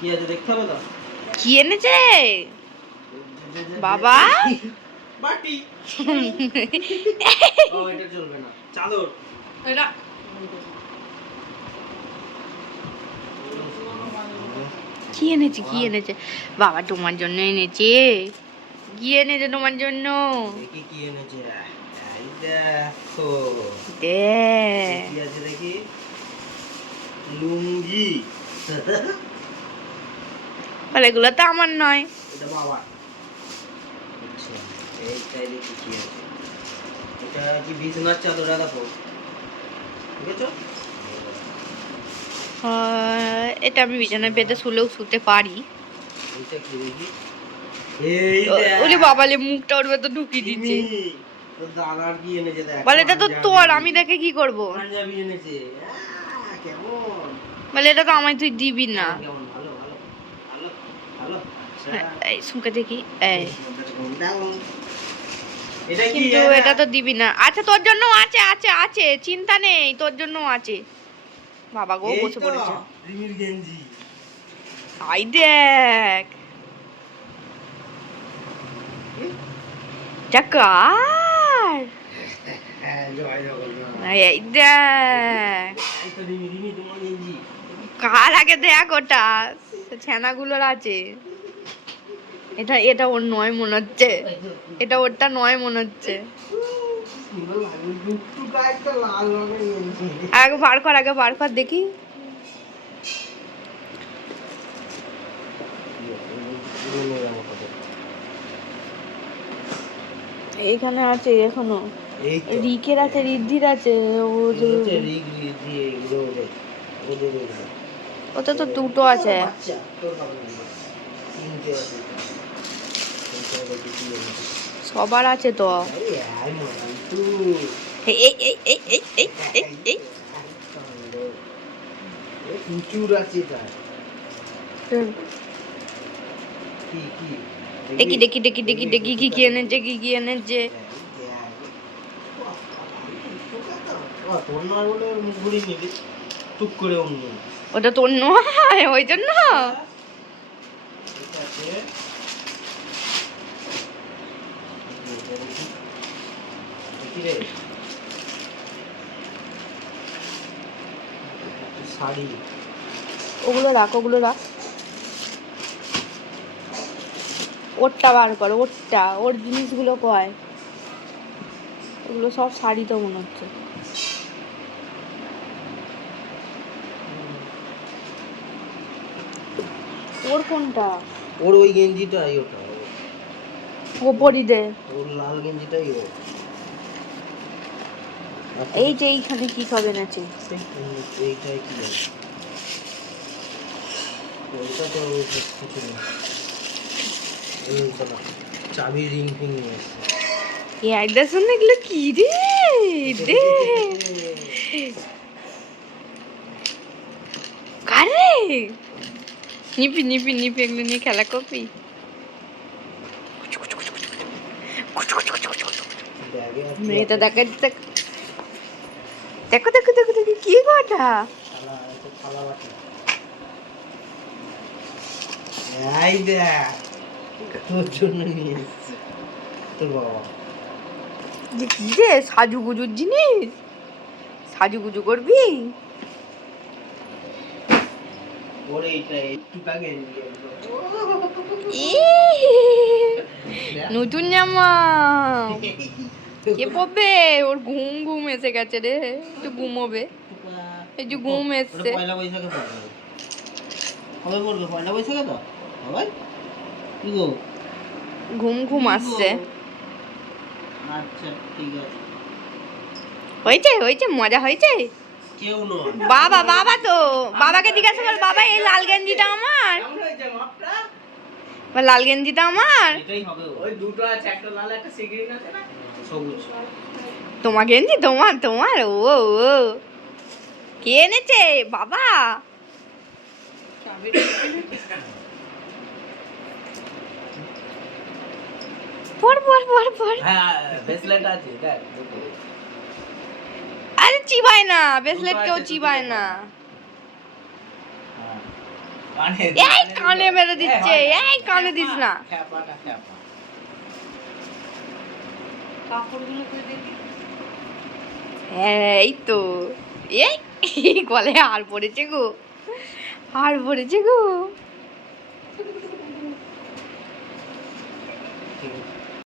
কি আছে দেখতে হবে তো। কি এনেছে বাবা? বাটি। ও এটা চলবে না, চাদর। এটা কি এনেছে? কি এনেছে বাবা? তোমার জন্য এনেছে। কি এনেছে তোমার জন্য? দেখি কি এনেছে। এই দেখো। দেখ কি আছে দেখি। লুঙ্গি। বলে এগুলো তো আমার নয়। এটা বাবা। আচ্ছা এইটাই দেখি কি আছে। এটা কি বিছানার চাদর? দেখো ঠিক আছে। এটা আমি বিছানায় পেতে শুলেও শুতে পারি। এইটা কি দেখি। এই ওলে বাবালে মুখটা ওর ভেতর ঢুকিয়ে দিচ্ছে। তো দাদার কি এনেছে দেখ। বলে এটা তো তোর, আমি দেখে কি করব? পাঞ্জাবি এনেছে। কেমন? বলে এটা তো আমায় তুই দিবি না। কেমন? ভালো ভালো ভালো ভালো। আচ্ছা এই শুনকে দেখি। এই এটা কি? কিন্তু এটা তো দিবি না। আচ্ছা তোর জন্য আছে আছে আছে, চিন্তা নেই, তোর জন্য আছে। বাবা গো বসে পড়েছে। রিমির গেঞ্জি। আই দেখ চাকার। হ্যাঁ জয় জগন্নাথ। এই দেখ এই তো রিমি, রিমি তোমার গেঞ্জি। কার আগে দেখ ওটা ছানাগুলোর আছে। এটা এটা ওর নয় মনে হচ্ছে, এটা ওরটা নয় মনে হচ্ছে। আগে বার কর, আগে বার কর দেখি। এইখানে আছে এখনো। রিকের আছে, রিদ্ধির আছে। ওটা তো দুটো আছে। সবার আছে তো। এই এই এই এই এই এই এই এই প্রচুর আছে তার। কি কি দেখি দেখি দেখি দেখি দেখি কি কি এনেছে, কি কি এনেছে। তোর নয় বলে মুখ ঘুরিয়ে নিবি টুক করে অন্য। ওটা তোর নয় ওই জন্য। শাড়ি ওগুলো রাখ, ওগুলো রাখ। ওরটা বার কর, ওরটা, ওর জিনিসগুলো কয়। ওগুলো সব শাড়ি তো মনে হচ্ছে। ওর কোনটা? ওর ওই গেঞ্জিটাই ওটা। ওপরই দে। ওর লাল গেঞ্জিটাই ও। এই যে এইখানে কি খাবেন আছে? এইটাই কি আছে? ওইটা তো কিছু নেই। চাবি রিং ফিং নিয়ে এসছে। একটা শুনে এগুলো কি রে? দে কারে নিপি নিপি নিপি এগুলো নিয়ে খেলা করবি? মেয়েটা দেখা দেখো দেখো দেখো দেখো কি গোটা। এই দেখ তোর জন্য নিয়ে এসেছে তোর বাবা। যে কি রে সাজুগুজুর জিনিস? সাজুগুজু করবি? ওর এইটা একটুটা গেঞ্জি নতুন জামা কে পরবে? ওর ঘুম ঘুম এসে গেছে রে, একটু ঘুমোবে। এই যে ঘুম এসছে। পয়লা বৈশাখে পড়বে। কবে পড়বে? পয়লা বৈশাখে তো সবাই কি গো ঘুম ঘুম আসছে। আচ্ছা ঠিক আছে। হয়েছে হয়েছে, মজা হয়েছে। কেউ নয় বাবা, বাবা তো বাবাকে জিজ্ঞাসা কর, বাবা এই লাল গেঞ্জিটা আমার? লাল গেঞ্জিটা আমার। এটাই হবে। ওই দুটো আছে, একটা লাল একটা সি গ্রিন আছে না, সবুজ। তোমার গেঞ্জি তোমার তোমার? ও ও কে এনেছে বাবা? পর পর পর পর। হ্যাঁ ব্রেসলেট আছে দেখ। আরে চিবায় না, ব্রেসলেট কেউ চিবায় না। কানে এই কানে মেরে দিচ্ছে, এই কানে দিস না। খ্যাপাটা খ্যাপা। কাপড়গুলো করে দেখি। এই তো এই গলে হার পড়েছে গো, হার পড়েছে গো। ঠিক আছে।